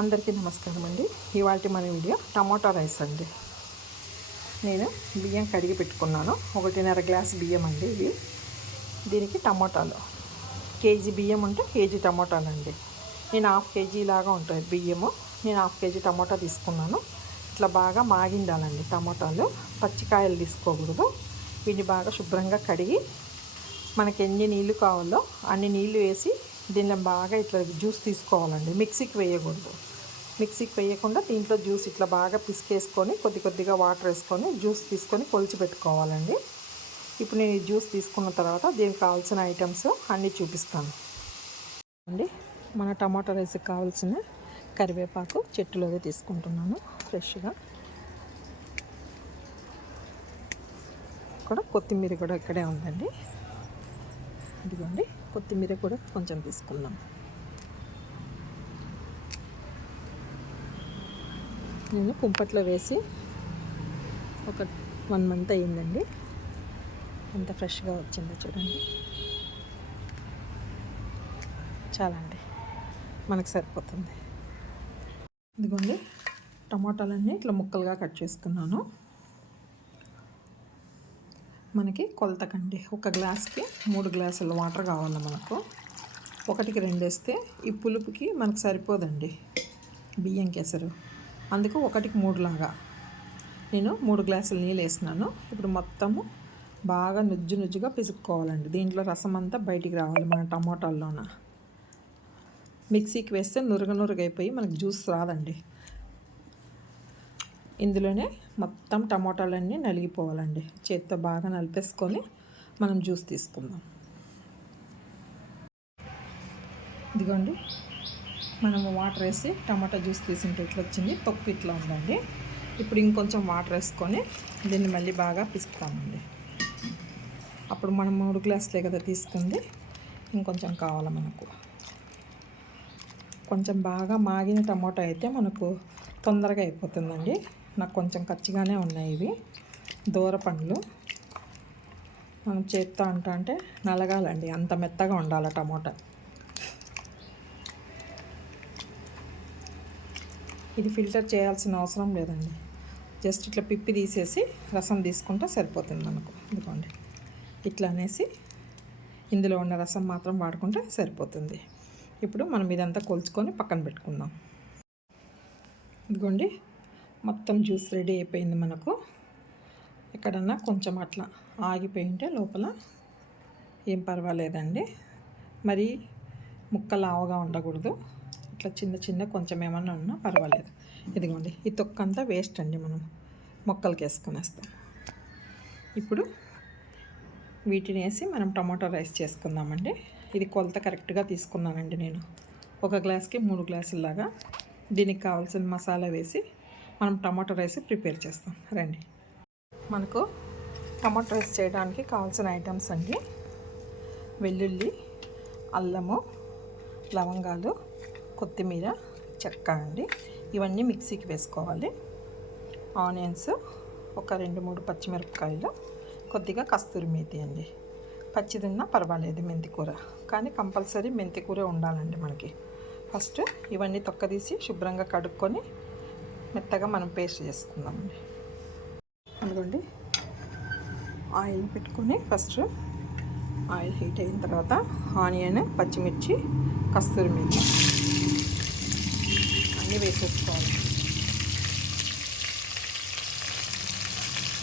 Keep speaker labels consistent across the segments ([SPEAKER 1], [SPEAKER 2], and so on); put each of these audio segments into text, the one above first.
[SPEAKER 1] అందరికీ నమస్కారం అండి. ఇవాళ మన వీడియో టమాటా రైస్ అండి. నేను బియ్యం కడిగి పెట్టుకున్నాను. ఒకటిన్నర గ్లాస్ బియ్యం అండి ఇది. దీనికి టమాటాలు. కేజీ బియ్యం ఉంటే కేజీ టమాటాలు అండి నేను హాఫ్ కేజీ లాగా ఉంటుంది బియ్యము. నేను హాఫ్ కేజీ టమాటా తీసుకున్నాను. ఇట్లా బాగా మాగిండాలండి టమాటాలు. పచ్చికాయలు తీసుకోకూడదు. వీటిని బాగా శుభ్రంగా కడిగి మనకి ఎన్ని నీళ్ళు కావాలో అన్ని నీళ్ళు వేసి దీనిలో బాగా ఇట్లా జ్యూస్ తీసుకోవాలండి. మిక్సీకి వేయకూడదు. మిక్సీకి వేయకుండా దీంట్లో జ్యూస్ ఇట్లా బాగా పిసికేసుకొని కొద్ది కొద్దిగా వాటర్ వేసుకొని జ్యూస్ తీసుకొని కొలిచి పెట్టుకోవాలండి. ఇప్పుడు నేను ఈ జ్యూస్ తీసుకున్న తర్వాత దీనికి కావాల్సిన ఐటమ్స్ అన్నీ చూపిస్తాను. అండి మన టమాటా రైస్కి కావాల్సిన కరివేపాకు చెట్టులోనే తీసుకుంటున్నాను ఫ్రెష్గా. కూడా కొత్తిమీర కూడా ఇక్కడే ఉందండి. ఇదిగోండి. కొత్తిమీర కూడా కొంచెం తీసుకుందాం. నేను కుంపట్లో వేసి ఒక వన్ మంత్ అయ్యిందండి. ఎంత ఫ్రెష్గా వచ్చిందో చూడండి. చాలా అండి మనకు సరిపోతుంది. ఇదిగోండి టమాటాలన్నీ ఇట్లా ముక్కలుగా కట్ చేసుకున్నాను. మనకి కొలతకండి. ఒక గ్లాస్కి మూడు గ్లాసుల వాటర్ కావాలి మనకు? ఒకటికి రెండు వేస్తే ఈ పులుపుకి మనకు సరిపోదండి బియ్యం కేసరు. అందుకు ఒకటికి మూడు లాగా నేను మూడు గ్లాసులు నీళ్ళు వేసినాను ఇప్పుడు మొత్తము బాగా నుజ్జు నుజ్జుగా పిసుక్కోవాలండి. దీంట్లో రసం అంతా బయటికి రావాలి మన టమోటాల్లోన. మిక్సీకి వేస్తే నురుగ నురుగైపోయి మనకు జ్యూస్ రాదండి. ఇందులోనే మొత్తం టమోటాలన్నీ నలిగిపోవాలండి. చేత్తో బాగా నలిపేసుకొని మనం జ్యూస్ తీసుకుందాం. ఇదిగోండి మనము వాటర్ వేసి టమాటా జ్యూస్ తీసింటే ఇట్లా వచ్చింది. తొక్కు ఇట్లా ఉందండి. ఇప్పుడు ఇంకొంచెం వాటర్ వేసుకొని దీన్ని మళ్ళీ బాగా పిసుకుతామండి. అప్పుడు మనం మూడు గ్లాసులే కదా తీసుకుంది. ఇంకొంచెం కావాలి మనకు? కొంచెం బాగా మాగిన టమాటా అయితే మనకు తొందరగా అయిపోతుందండి. నాకు కొంచెం కచ్చిగానే ఉన్నాయి ఇవి. దూర పండ్లు. మనం చేత్తో అంటా అంటే నలగాలండి. అంత మెత్తగా ఉండాలి టమోటా. ఇది ఫిల్టర్ చేయాల్సిన అవసరం లేదండి. జస్ట్ ఇట్లా పిప్పి తీసేసి రసం తీసుకుంటే సరిపోతుంది మనకు. ఇదిగోండి. ఇట్లా అనేసి ఇందులో ఉన్న రసం మాత్రం వాడుకుంటే సరిపోతుంది. ఇప్పుడు మనం ఇదంతా కొలుచుకొని పక్కన పెట్టుకుందాం. ఇదిగోండి. మొత్తం జ్యూస్ రెడీ అయిపోయింది మనకు. ఎక్కడన్నా కొంచెం అట్లా ఆగిపోయి ఉంటే లోపల ఏం పర్వాలేదండి. మరి ముక్క లావుగా ఉండకూడదు. ఇట్లా చిన్న చిన్న కొంచెం ఏమన్నా ఉన్నా పర్వాలేదు. ఇదిగోండి ఈ తొక్క అంతా వేస్ట్ అండి మనం మొక్కలకి వేసుకునేస్తాం. ఇప్పుడు వీటిని వేసి మనం టమాటో రైస్ చేసుకుందామండి. ఇది కొలత కరెక్ట్గా తీసుకున్నానండి నేను. ఒక గ్లాస్కి మూడు గ్లాసుల్లాగా దీనికి కావాల్సిన మసాలా వేసి మనం టమాటో రైస్ ప్రిపేర్ చేస్తాం. రండి. మనకు టమాటో రైస్ చేయడానికి కావాల్సిన ఐటమ్స్ అండి. వెల్లుల్లి అల్లము లవంగాలు కొత్తిమీర చెక్క అండి. ఇవన్నీ మిక్సీకి వేసుకోవాలి. ఆనియన్స్ ఒక రెండు మూడు పచ్చిమిరపకాయలు కొద్దిగా కస్తూరి మేతి అండి. పచ్చిదిన్నా పర్వాలేదు మెంతి కూర కానీ కంపల్సరీ మెంతి కూర ఉండాలండి మనకి. ఫస్ట్ ఇవన్నీ తొక్కదీసి శుభ్రంగా కడుక్కొని మెత్తగా మనం పేస్ట్ చేసుకుందామండి అనుకోండి ఆయిల్ పెట్టుకొని ఫస్ట్ ఆయిల్ హీట్ అయిన తర్వాత ఆనియన్ పచ్చిమిర్చి కస్తూరి మిర్చి అన్నీ వేసేసుకోవాలి.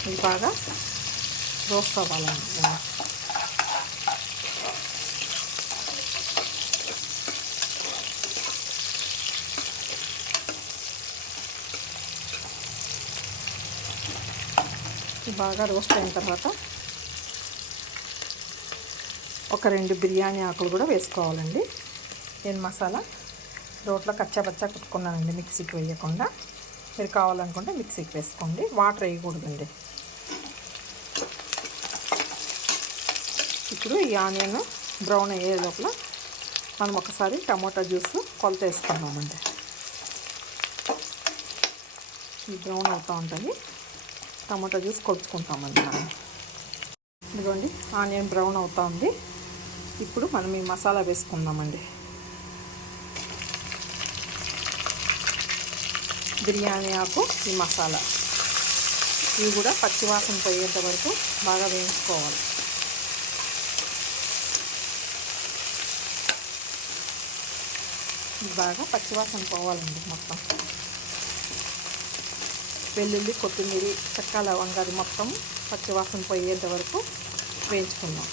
[SPEAKER 1] ఇది బాగా రోస్ట్ అవ్వాలండి బాగా రోస్ట్ అయిన తర్వాత ఒక రెండు బిర్యానీ ఆకులు కూడా వేసుకోవాలండి. నేను మసాలా రోట్లో కచ్చాపచ్చా కుట్టుకున్నానండి మిక్సీకి వేయకుండా. మీరు కావాలనుకుంటే మిక్సీకి వేసుకోండి వాటర్ వేయకూడదండి. ఇప్పుడు ఈ ఆనియన్ బ్రౌన్ అయ్యే లోపల మనం ఒకసారి టమాటా జ్యూస్ కొలత వేసుకున్నామండి ఈ బ్రౌన్ అవుతూ ఉంటుంది టమాటా జ్యూస్ కొలుచుకుంటామండి మనం. ఇదిగోండి ఆనియన్ బ్రౌన్ అవుతా ఉంది ఇప్పుడు మనం ఈ మసాలా వేసుకుందామండి. బిర్యానీ ఆకు ఈ మసాలా. ఇవి కూడా పచ్చివాసన పోయేంత వరకు బాగా వేయించుకోవాలి. బాగా పచ్చివాసన పోవాలండి మొత్తం. వెల్లుల్లి కొత్తిమీర చెక్క లవంగాలు మొత్తం పచ్చివాసన పోయేంత వరకు వేయించుకుందాం.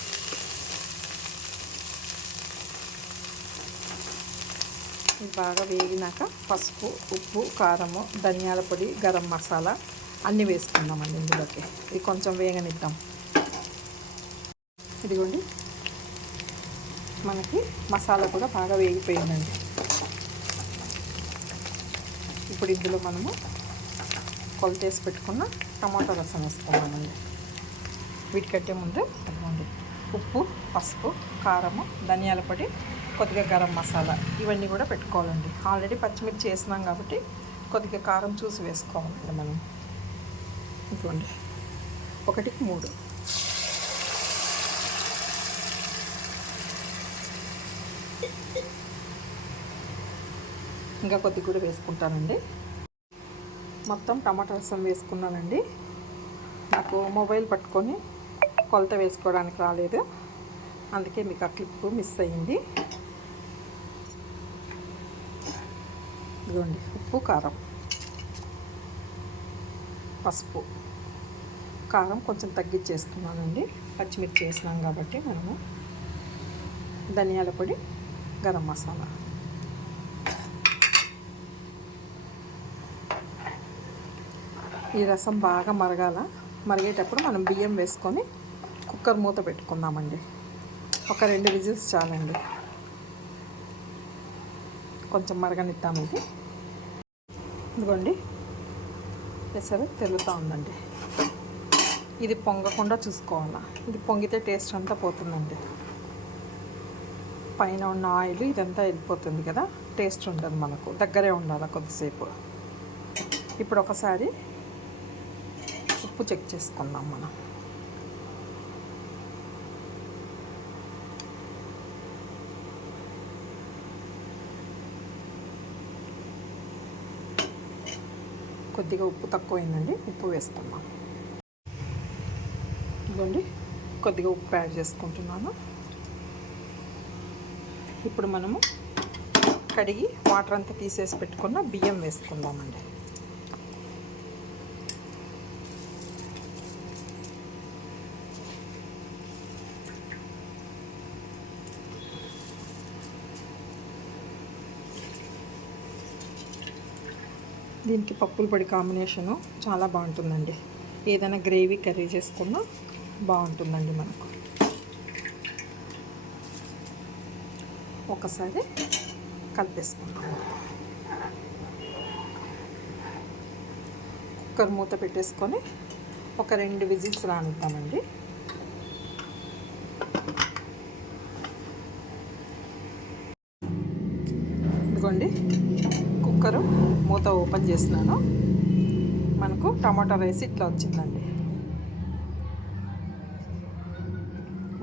[SPEAKER 1] ఇది బాగా వేగినాక పసుపు ఉప్పు కారము ధనియాల పొడి గరం మసాలా అన్నీ వేసుకుందామండి ఇందులోకి. ఇది కొంచెం వేగనిద్దాం. ఇదిగోండి. మనకి మసాలా కూడా బాగా వేగిపోయిందండి. ఇప్పుడు ఇందులో మనము కొలతేసి పెట్టుకున్న టమాటో రసం వేసుకున్నామండి. కట్టే ముందు అదిగోండి. ఉప్పు పసుపు కారము ధనియాల పొడి కొద్దిగా గరం మసాలా ఇవన్నీ కూడా పెట్టుకోవాలండి. ఆల్రెడీ పచ్చిమిర్చి వేసినాం కాబట్టి కొద్దిగా కారం చూసి వేసుకోవాలండి మనం. ఇదిగోండి. ఒకటికి మూడు. ఇంకా కొద్ది కూడా వేసుకుంటానండి. మొత్తం టమాటా రసం వేసుకున్నానండి. నాకు మొబైల్ పట్టుకొని కొలత వేసుకోవడానికి రాలేదు. అందుకే మీకు ఆ క్లిప్ మిస్ అయ్యింది. ఇదిగోండి ఉప్పు కారం. పసుపు. కారం కొంచెం తగ్గించేసుకున్నానండి. పచ్చిమిర్చి వేసినాం కాబట్టి మనము. ధనియాల పొడి గరం మసాలా. ఈ రసం బాగా మరగాల. మరిగేటప్పుడు మనం బియ్యం వేసుకొని కుక్కర్ మూత పెట్టుకుందామండి. ఒక రెండు విజిల్స్ చాలండి. కొంచెం మరగనిద్దాం ఇది. ఇదిగోండి. పెసరు తెలుతూ ఉందండి. ఇది పొంగకుండా చూసుకోవాలా. ఇది పొంగితే టేస్ట్ అంతా పోతుందండి. పైన ఉన్న ఆయిల్ ఇదంతా వెళ్ళిపోతుంది కదా. టేస్ట్ ఉండదు మనకు. దగ్గరే ఉండాలి కొద్దిసేపు. ఇప్పుడు ఒకసారి ఉప్పు చెక్ చేసుకుందాం మనం. కొద్దిగా ఉప్పు తక్కువైందండి ఉప్పు వేసుకుందాం. ఇదిగోండి కొద్దిగా ఉప్పు యాడ్ చేసుకుంటున్నాను. ఇప్పుడు మనము కడిగి వాటర్ అంతా తీసేసి పెట్టుకున్న బియ్యం వేసుకుందామండి. దీనికి పప్పుల పొడి కాంబినేషను చాలా బాగుంటుందండి. ఏదైనా గ్రేవీ కర్రీ చేసుకున్నా బాగుంటుందండి మనకు. ఒకసారి కలిపేసుకుందాం. కుక్కర్ మూత పెట్టేసుకొని ఒక రెండు విజిల్స్ రానిద్దామండి ఇదిగోండి కుక్కరు మూత ఓపెన్ చేసినాను మనకు టమాటా రైస్ ఇట్లా వచ్చిందండి.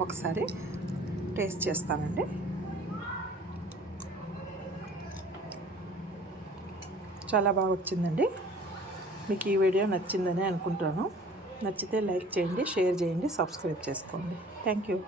[SPEAKER 1] ఒకసారి టేస్ట్ చేస్తానండి. చాలా బాగా వచ్చిందండి. మీకు ఈ వీడియో నచ్చిందని అనుకుంటాను. నచ్చితే లైక్ చేయండి షేర్ చేయండి సబ్స్క్రైబ్ చేసుకోండి. Thank you.